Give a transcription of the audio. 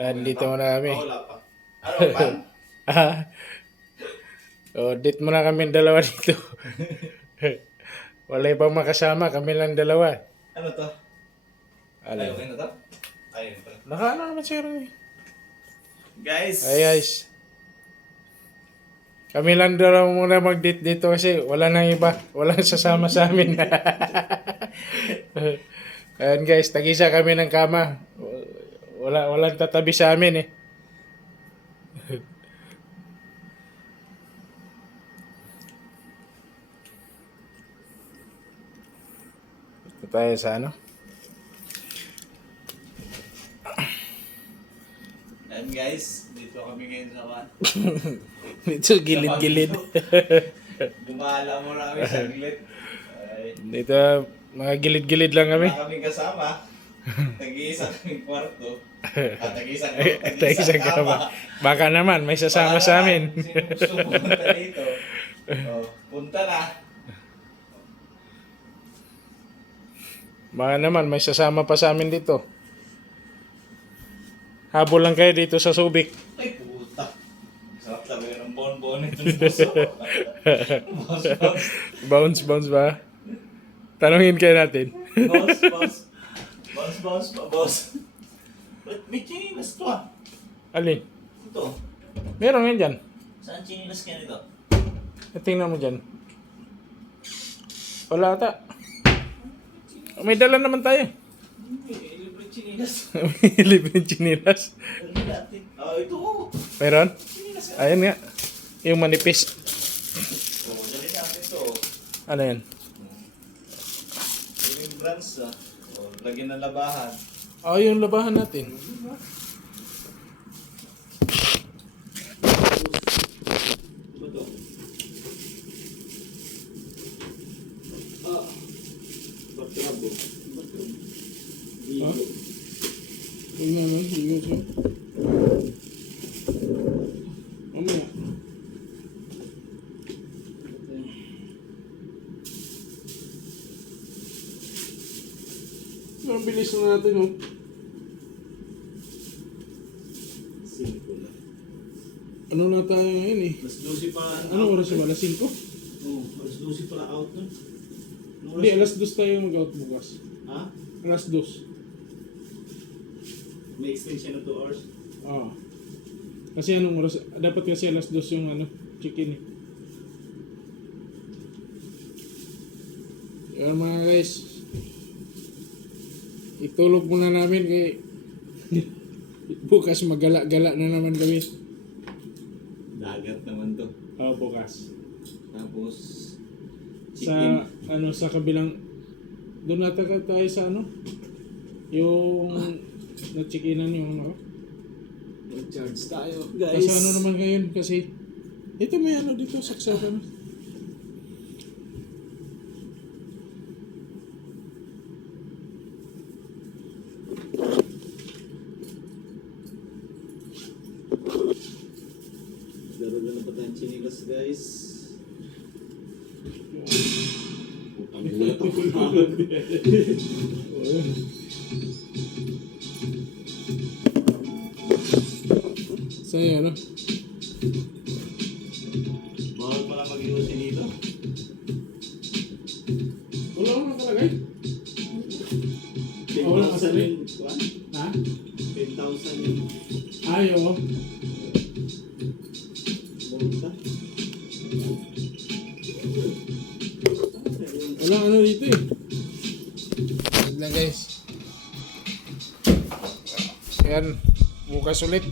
Andito muna kami. Wala pa. Ano pa? Date muna kami dalawa dito. Wala ibang makasama, kami lang dalawa. Ano to? Ano? Okay na to? Ayun pa. Nakaano naman siya rin. Guys! Ay guys. Kami lang dalawa muna mag-date dito kasi wala nang iba. Walang sasama sa amin. Ayan guys, tag-isa kami ng kama. Walang tatabi sa amin eh. Ito tayo sa ano? And guys, dito kami ngayon sa van. Dito gilid-gilid. Gumala mo na kami saglit. Ay, Dito mga gilid-gilid lang kami. wala kaming kasama. Tag-iisa kaming kwarto. Tag-iisang Tag-isa kama. Baka naman may sasama sa amin. Sino gusto pumunta dito? Oh, punta na. Baka naman may sasama pa sa amin dito. Habol lang kayo dito sa Subic. Ay, puta. Sarap talaga ng bonbon itong puso. Boss. Bounce ba? Tanungin kayo natin. Boss. Boss. Ba't may chinilas to ah? Alin? Ito. Meron yan dyan. Saan chinilas ka nito? Tingnan mo dyan. Wala ata. May dala naman tayo. Libre chinilas. Libreng chinilas. Dali natin. Ah, ito oh. Meron? Chinilas ka. Ayun nga. Yung manipis. Oh, dali natin ito. Ano yan? Yung brands ah. Oh, lagyan ng labahan. Yung labahan natin. Ano to? Ah. Batrabo. Ha? Tingnan mo. Tingnan siya. Mamaya. Ang bilis na natin, oh. Simple lang. Ano na tayo ngayon, eh? Mas 12 pa. Ano oras ba? Alas 5? Oo, mas 12 pala out nun. Anong Hindi, oras? alas 2 tayo mag-out bukas. Ha? Alas 2. May extension of 2 hours? Kasi anong oras? Dapat kasi alas 2 yung ano, chicken, eh. Yan mga guys. Itulog muna namin kay bukas magala-gala na naman kami. Dagat naman to. Bukas. Tapos, Sa chicken. sa kabilang doon nata tayo sa ano? Yung na-chickinan yung ano? Mag-charge tayo, Kasi ano naman ngayon kasi ito may ano dito saksakan. Daro-daro pa tayong chinilas, guys. Putang gulat ako. Sa'yo ano? Bawal pala mag-iusin dito. Wala akong nakalagay. Wala ka sa rin. Ha? 10,000 yung Ayo. bolta. Wala ano dito eh. Wait lang guys. Ayan, bukas ulit.